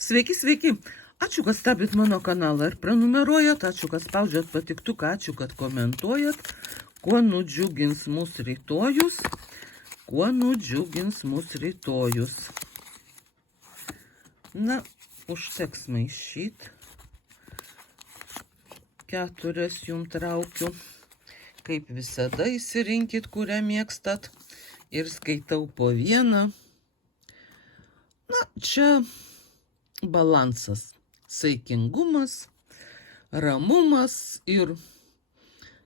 Sveiki, sveiki. Ačiū, kad stebit mano kanalą ir prenumeruojat, ačiū, kad spaudžiat patiktuką, ačiū, kad komentuojat. Kuo nudžiugins mūsų rytojus? Na, užteks maišyt. 4 jum traukiu. Kaip visada įsirinkit, kurią mėgstat. Ir skaitau po vieną. Na, čia balansas. Saikingumas, ramumas ir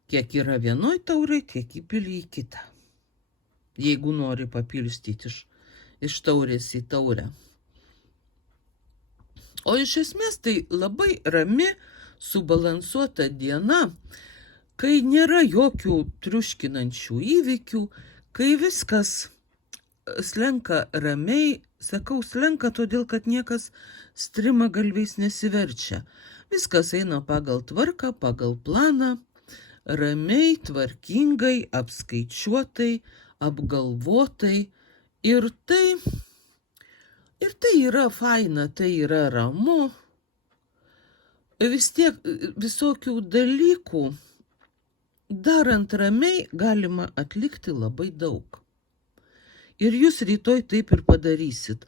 kiek yra vienoj taurai, tiek įpili į kitą. Jeigu nori papilstyti iš taurės į taurę. O iš esmės tai labai rami, subalansuota diena, kai nėra jokių triuškinančių įvykių, kai viskas slenka ramiai. Sakau slenka, todėl kad niekas strima galviais nesiverčia. Viskas eina pagal tvarką, pagal planą, ramiai, tvarkingai, apskaičiuotai, apgalvotai. Ir tai yra faina, tai yra ramu. Vis tiek visokių dalykų darant ramiai galima atlikti labai daug. Ir jūs rytoj taip ir padarysit.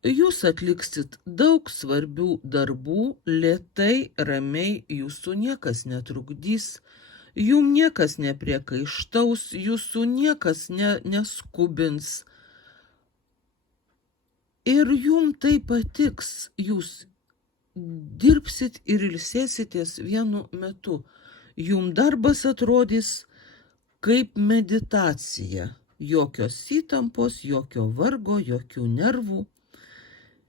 Jūs atliksit daug svarbių darbų, lėtai, ramiai, jūsų niekas netrukdys, jum niekas nepriekaištaus, jūsų niekas neskubins. Ir jum tai patiks, jūs dirbsit ir ilsėsitės vienu metu. Jum darbas atrodys kaip meditacija. Jokios įtampos, jokio vargo, jokių nervų.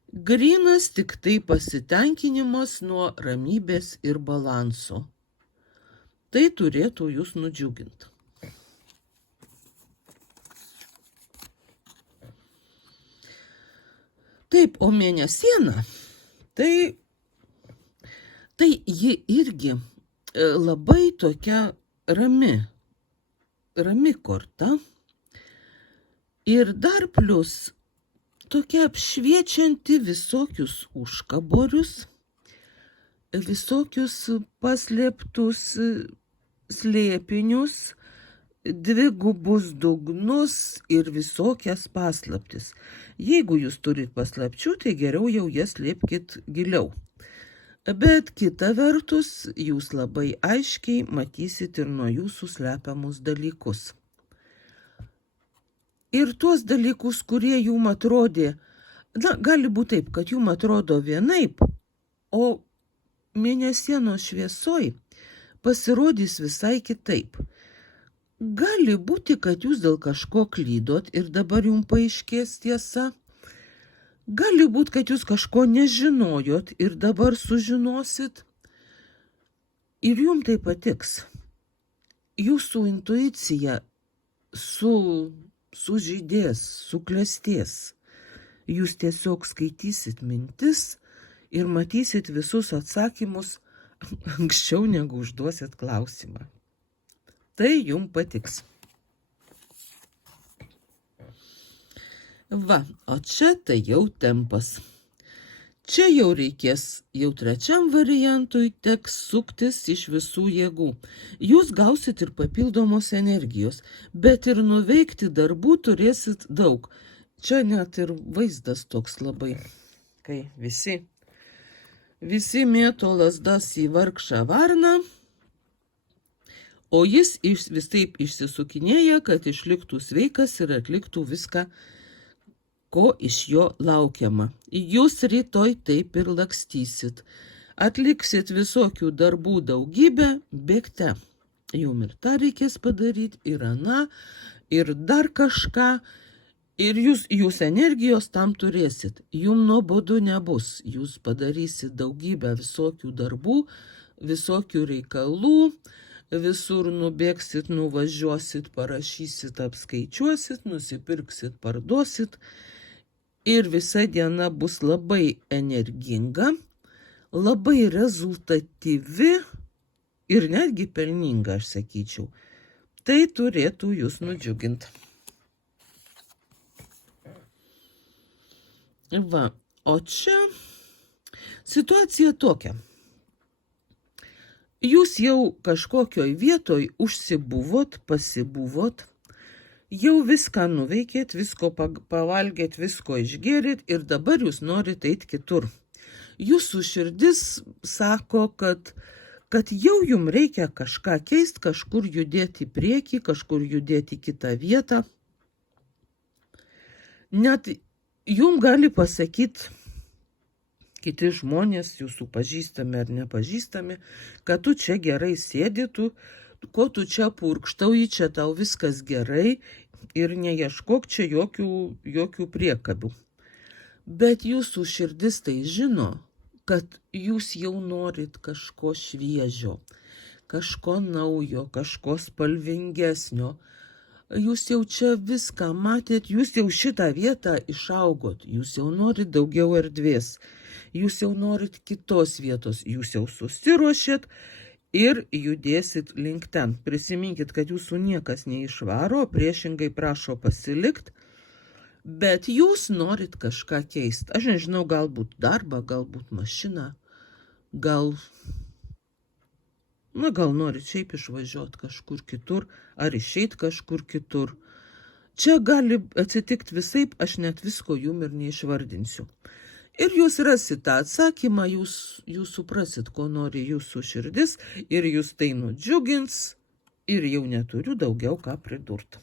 Grynas tik tai pasitenkinimas nuo ramybės ir balanso. Tai turėtų jūs nudžiuginti. Taip, o mėnesiena, tai ji irgi labai tokia rami korta. Ir dar plius tokia apšviečianti visokius užkaborius, visokius paslėptus slėpinius, dvigubus dugnus ir visokias paslaptis. Jeigu jūs turit paslapčių, tai geriau jau jas slėpkit giliau. Bet kita vertus, jūs labai aiškiai matysit ir nuo jūsų slepiamus dalykus. Ir tuos dalykus, kurie jum atrodė, gali būti taip, kad jum atrodo vienaip, o mėnesienos šviesoj pasirodys visai kitaip. Gali būti, kad jūs dėl kažko klydot ir dabar jum paaiškės tiesa. Gali būti, kad jūs kažko nežinojot ir dabar sužinosit. Ir jum tai patiks. Jūsų intuicija sužydės, suklestės. Jūs tiesiog skaitysit mintis ir matysit visus atsakymus anksčiau negu užduosit klausimą. Tai jum patiks. Va, o čia tai jau tempas. Čia jau reikės, jau trečiam variantui teks suktis iš visų jėgų. Jūs gausit ir papildomos energijos, bet ir nuveikti darbų turėsit daug. Čia net ir vaizdas toks labai, kai visi mėto lazdas į vargšą varną, o jis vis taip išsisukinėja, kad išliktų sveikas ir atliktų viską, ko iš jo laukiama. Jūs rytoj taip ir lakstysit. Atliksit visokių darbų daugybę, bėgte. Jum ir tą reikės padaryti, ir aną, ir dar kažką. Ir jūs energijos tam turėsit. Jum nuobodu nebus. Jūs padarysit daugybę visokių darbų, visokių reikalų. Visur nubėgsit, nuvažiuosit, parašysit, apskaičiuosit, nusipirksit, parduosit. Ir visa diena bus labai energinga, labai rezultatyvi ir netgi pelninga, aš sakyčiau. Tai turėtų jūs nudžiuginti. Va, o čia Situacija tokia. Jūs jau kažkokioj vietoj užsibuvot, pasibuvot, jau viską nuveikėt, visko pavalgėt, visko išgėrėt ir dabar jūs norit eiti kitur. Jūsų širdis sako, kad jau jums reikia kažką keisti, kažkur judėti į priekį, kažkur judėti į kitą vietą. Net jums gali pasakyti kiti žmonės, jūsų pažįstami ar nepažįstami, kad tu čia gerai sėdi, ko tu čia purkštauji, čia tau viskas gerai ir neieškok čia jokių priekabių. Bet jūsų širdis tai žino, kad jūs jau norit kažko šviežio, kažko naujo, kažko spalvingesnio. Jūs jau čia viską matėt, jūs jau šitą vietą išaugot, jūs jau norit daugiau erdvės, jūs jau norit kitos vietos, jūs jau susiruošėt ir judėsit link ten. Prisiminkit, kad jūsų niekas neišvaro, priešingai prašo pasilikt, bet jūs norit kažką keisti. Aš nežinau, galbūt darbą, galbūt mašiną, gal norit šiaip išvažiuoti kažkur kitur, ar išeit kažkur kitur. Čia gali atsitikti visaip, aš net visko jum ir neišvardinsiu. Ir jūs rasit tą atsakymą, jūs suprasit, ko nori jūsų širdis, ir jūs tai nudžiugins, ir jau neturiu daugiau ką pridurti.